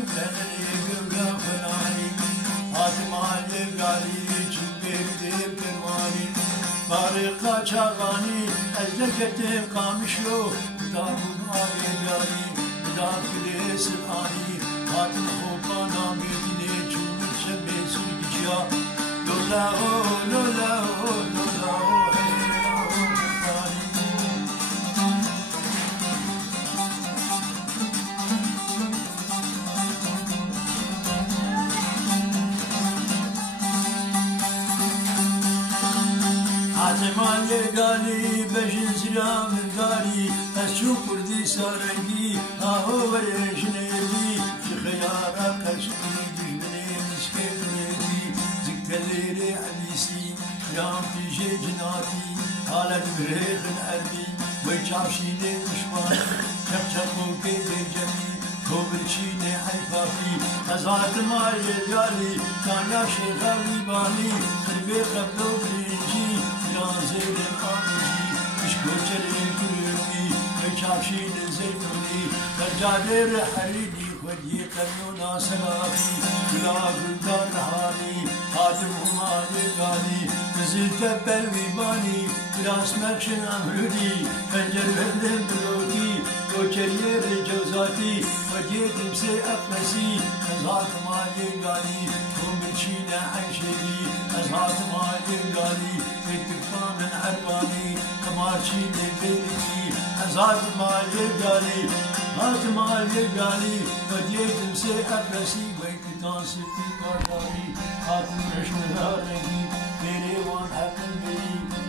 بلني قبل فناني هاتم علي قالي جبير دير كنواني بارقة شاغاني أزلكتم قامشلو دارون آلي قالي بدار كلي سبحاني هاتم خوبانا ميدني جمل شبه سرقجيا لولا لولا لولا عتمان لقالي بجن سلام القالي أشوف كردي سارنقي أهو بريشنيدي في خيارك أشقيدي منين مسكينيدي زكاليري حديثي يام في جي جناتي حالة بريخ الأرضي ويشافشيني مشوان شخشخو كيدي جميل كوبرشيني حيفاكي خزات مال لقالي كان يا شيخاوي باني خربي قبلو برينجي زين القامجي مشكوشة للقلوبي ويشافشين الزيتوني فرجادر حريدي خدي قنونا سلافي بلا قلدان نهاني خاتم مالي قالي نزلت بالويباني بلا اسمكشن امرودي فنجر بلدن بلوكي وكرير جوزاتي وديت بسي أقمسي أزهات مالي قالي ومنشينا عيشي أزهات مالي قالي ويتكفى من عرباني كمارشي لبيرتي أزهات مالي قالي هات مالي قالي وديت بسي أقمسي ويكتان ستي قرداري خاتم رشم الهارني ميري وان حقن بي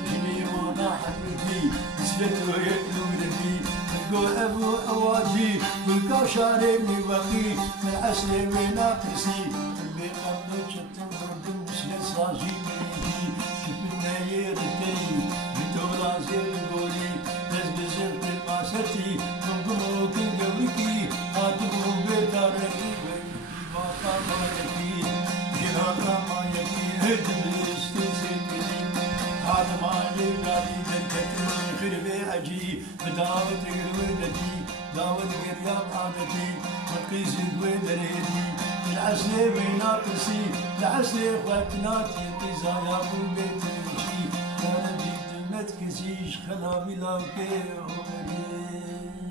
جني وانا حبيبي نسبت ويكلو لبي قول أبو أوادي قل شاربني وقي من أسلي وناقصي قلبي قبل شتم بردم مسلس راجي مني شفنا يردني بدولا زير قولي نزبزر في الماسرتي كنقمو كن قولكي هاتمو بيداركي ويكي باقا ما يكي جهاقا ما يكي هدم الاستيزيني هاتم علي قالي دلكتني خربي عجي بداوة قرودتي داوة قرياب عادتي مقيس قويدريتي العسلي بيناقصي العسلي خواتناتي قيزا يا ابو بيت المشي كان بيت متكسيش خلا بلاوكي عمري